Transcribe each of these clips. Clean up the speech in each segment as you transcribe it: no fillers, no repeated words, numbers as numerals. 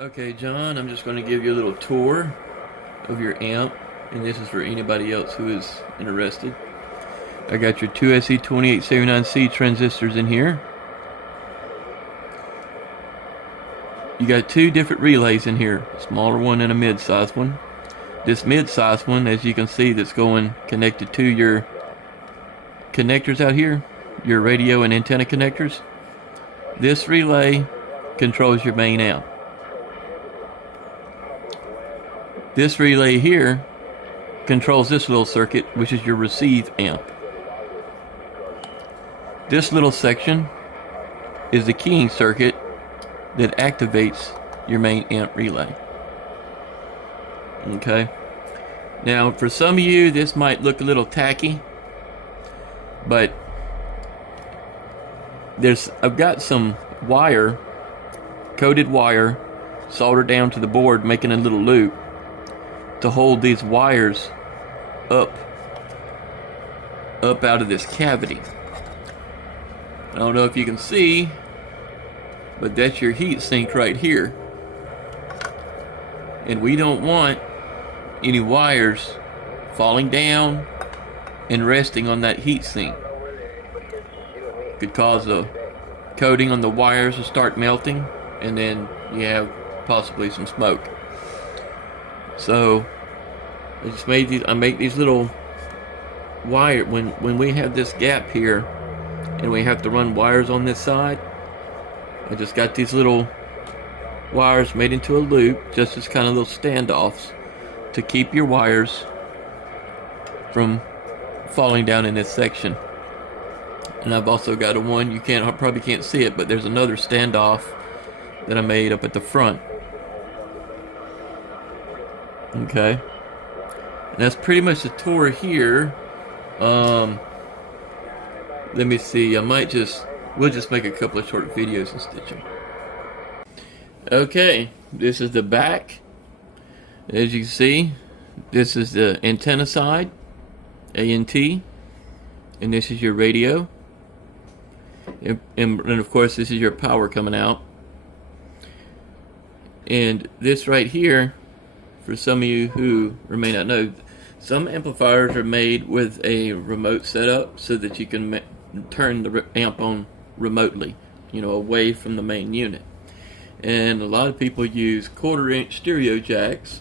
Okay, John, I'm just going to give you a little tour of your amp, and this is for anybody else who is interested. I got your two SE2879C transistors in here. You got two different relays in here, a smaller one and a mid-sized one. This mid-sized one, as you can see, that's going connected to your connectors out here, your radio and antenna connectors. This relay controls your main amp. This relay here controls this little circuit, which is your receive amp. This little section is the keying circuit that activates your main amp relay. Okay. Now, for some of you, this might look a little tacky, but I've got some wire, coated wire, soldered down to the board, making a little loop to hold these wires up out of this cavity. I don't know if you can see, but that's your heat sink right here. And we don't want any wires falling down and resting on that heat sink. Could cause the coating on the wires to start melting, and then you have possibly some smoke. So I make these little wire when we have this gap here and we have to run wires on this side. I just got these little wires made into a loop, just as kind of little standoffs to keep your wires from falling down in this section. And I've also got I probably can't see it, but there's another standoff that I made up at the front. Okay, and that's pretty much the tour here. Let me see. We'll just make a couple of short videos and stitch them. Okay, this is the back. As you can see, this is the antenna side, ANT, and this is your radio. And of course, this is your power coming out. And this right here, for some of you who may not know, some amplifiers are made with a remote setup so that you can turn the amp on remotely, away from the main unit. And a lot of people use 1/4-inch stereo jacks,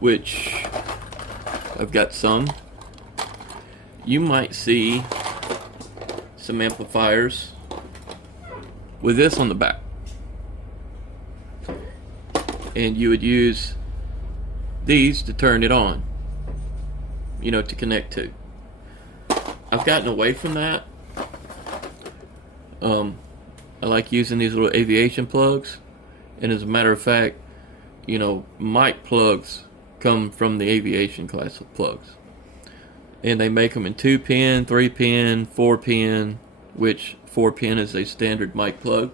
which I've got some. You might see some amplifiers with this on the back, and you would use these to turn it on, to connect to. I've gotten away from that. I like using these little aviation plugs, and as a matter of fact, mic plugs come from the aviation class of plugs, and they make them in 2-pin, 3-pin, 4-pin, which 4-pin is a standard mic plug.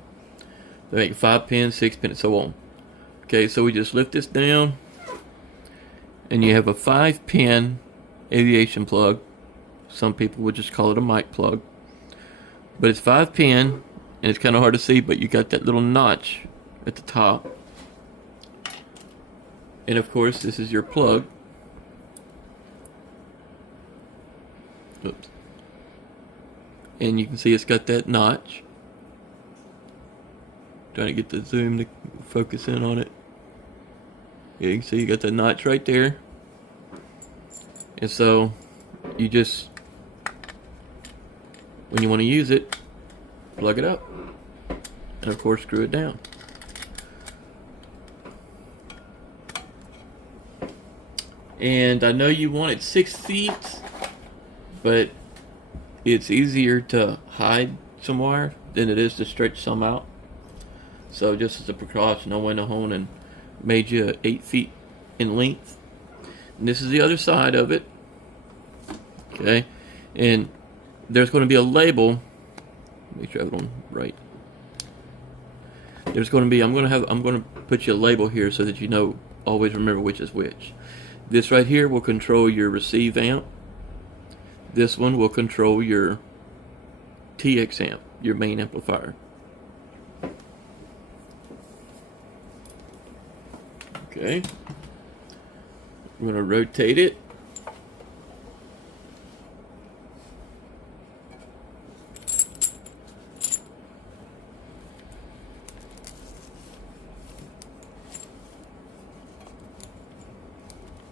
They make 5-pin, 6-pin, and so on. Okay, so we just lift this down, and you have a 5-pin aviation plug. Some people would just call it a mic plug, but it's 5-pin, and it's kind of hard to see, but you got that little notch at the top. And of course, this is your plug. Oops. And you can see it's got that notch. Trying to get the zoom to focus in on it. Yeah, you can see you got the notch right there. And so you just, when you want to use it, plug it up, and of course screw it down. And I know you want it 6 feet, but it's easier to hide some wire than it is to stretch some out. So just as a precaution, I went home and made you 8 feet in length. And this is the other side of it. Okay, and there's going to be a label. Make sure I have it on right. There's going to be, I'm going to put you a label here so that you always remember which is which. This right here will control your receive amp. This one will control your TX amp, your main amplifier. Okay. We're going to rotate it.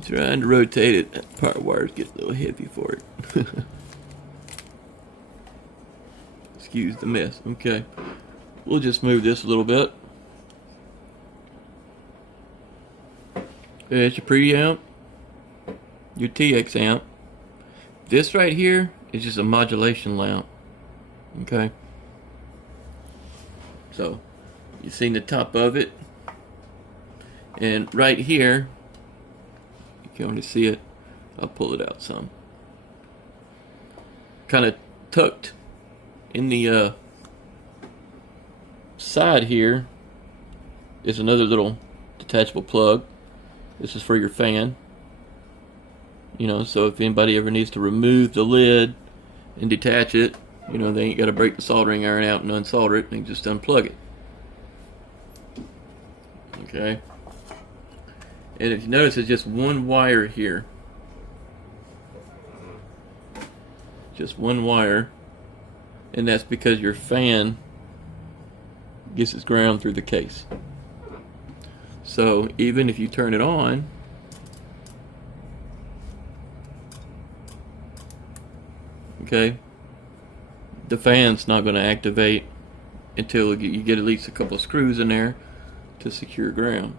Trying to rotate it. That power wires get a little heavy for it. Excuse the mess. Okay. We'll just move this a little bit. There's your preamp, your TX amp. This right here is just a modulation lamp. Okay. So, you've seen the top of it. And right here, you can only see it. I'll pull it out some. Kind of tucked in the side here is another little detachable plug. This is for your fan. You know, so if anybody ever needs to remove the lid and detach it, you know, they ain't got to break the soldering iron out and unsolder it. They can just unplug it. Okay. And if you notice, it's just one wire here. Just one wire. And that's because your fan gets its ground through the case. So even if you turn it on, okay, the fan's not going to activate until you get at least a couple of screws in there to secure ground.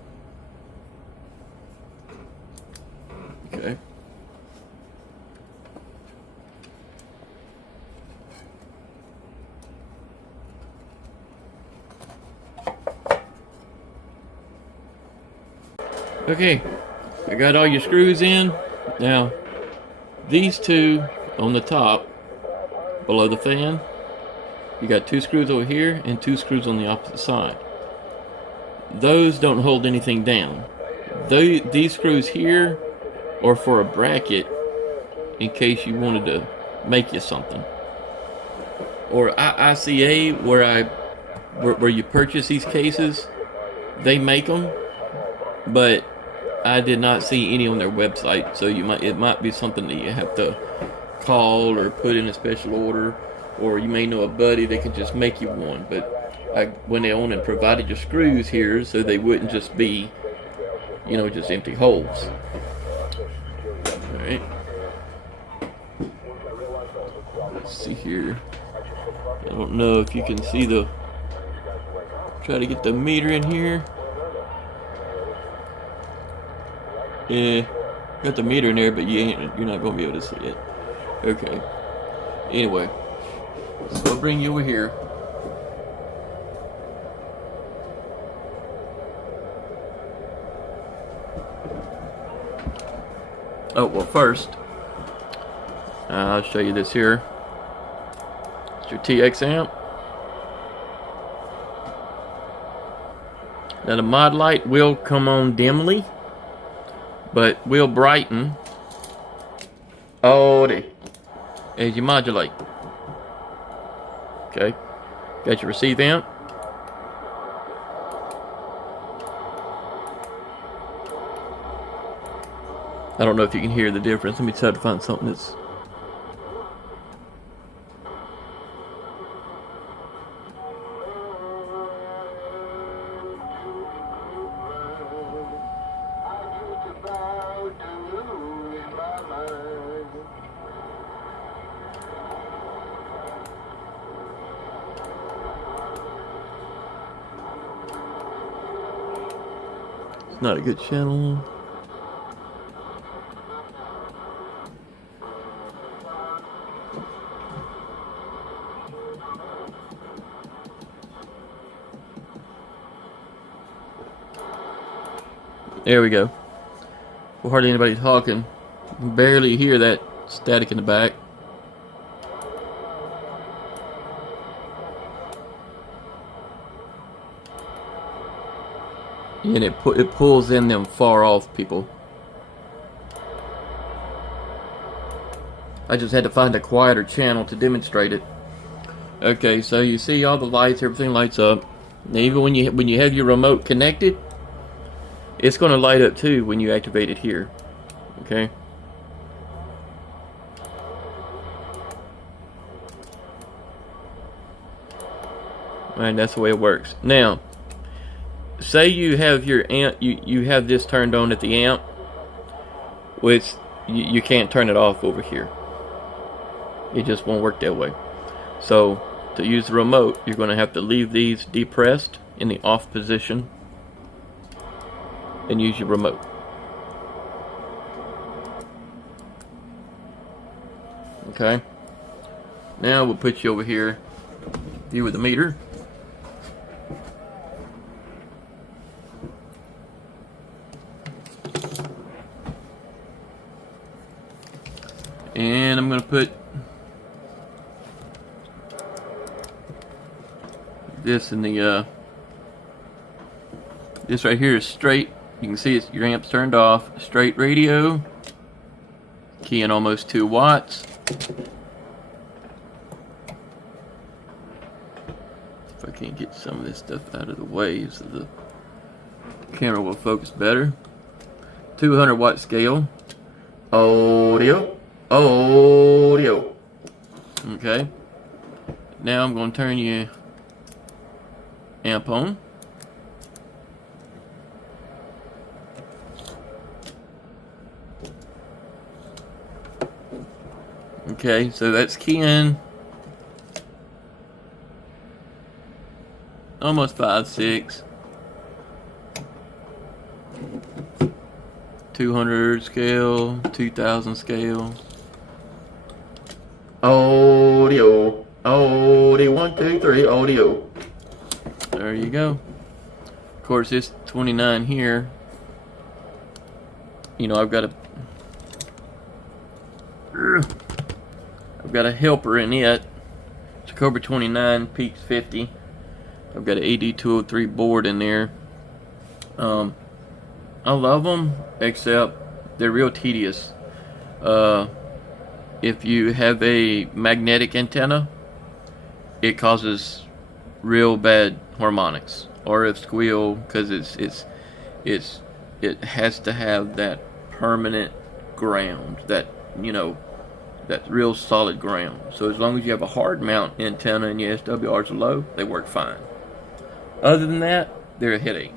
Okay. Okay, I got all your screws in. Now, these two on the top, below the fan, you got 2 screws over here and 2 screws on the opposite side. Those don't hold anything down. These screws here are for a bracket in case you wanted to make you something. Or ICA, where you purchase these cases, they make them, but I did not see any on their website, so it might be something that you have to call or put in a special order, or you may know a buddy that can just make you one. But I went on and provided your screws here so they wouldn't just be, you know, just empty holes. All right. Let's see here. I don't know if you can see try to get the meter in here. Yeah, got the meter in there, but you're not gonna be able to see it. Okay. Anyway, so I'll bring you over here. Oh, well, first, I'll show you this here. It's your TX amp. Now the mod light will come on dimly, but will brighten as you modulate. Okay, got your receive amp. I don't know if you can hear the difference. Let me try to find something that's... It's not a good channel. There we go. Well, hardly anybody talking. You can barely hear that static in the back. And it pulls in them far off people. I just had to find a quieter channel to demonstrate it. Okay, so you see all the lights, everything lights up. Now even when you have your remote connected, It's going to light up too when you activate it here. Okay. And that's the way it works. Now, say you have your amp, you have this turned on at the amp, which you can't turn it off over here. It just won't work that way. So to use the remote, you're going to have to leave these depressed in the off position and use your remote. Okay. Now we'll put you over here, view with the meter. And I'm going to put this in the, this right here is straight. You can see it's, your amp's turned off. Straight radio. Key in almost 2 watts. If I can't get some of this stuff out of the way so the camera will focus better. 200 watt scale. Audio. Audio. Okay. Now I'm going to turn your amp on. Okay, so that's keying almost 5, 6. 200 scale, 2000 scale. Audio. Audio. 1, 2, 3. Audio. There you go. Of course, this 29 here, you know, I've got a helper in it. It's a Cobra 29, peaks 50. I've got an AD203 board in there. I love them, except they're real tedious. If you have a magnetic antenna, it causes real bad harmonics, or if squeal, because it has to have that permanent ground, that, you know, that real solid ground. So as long as you have a hard mount antenna and your SWRs are low, they work fine. Other than that, they're a headache.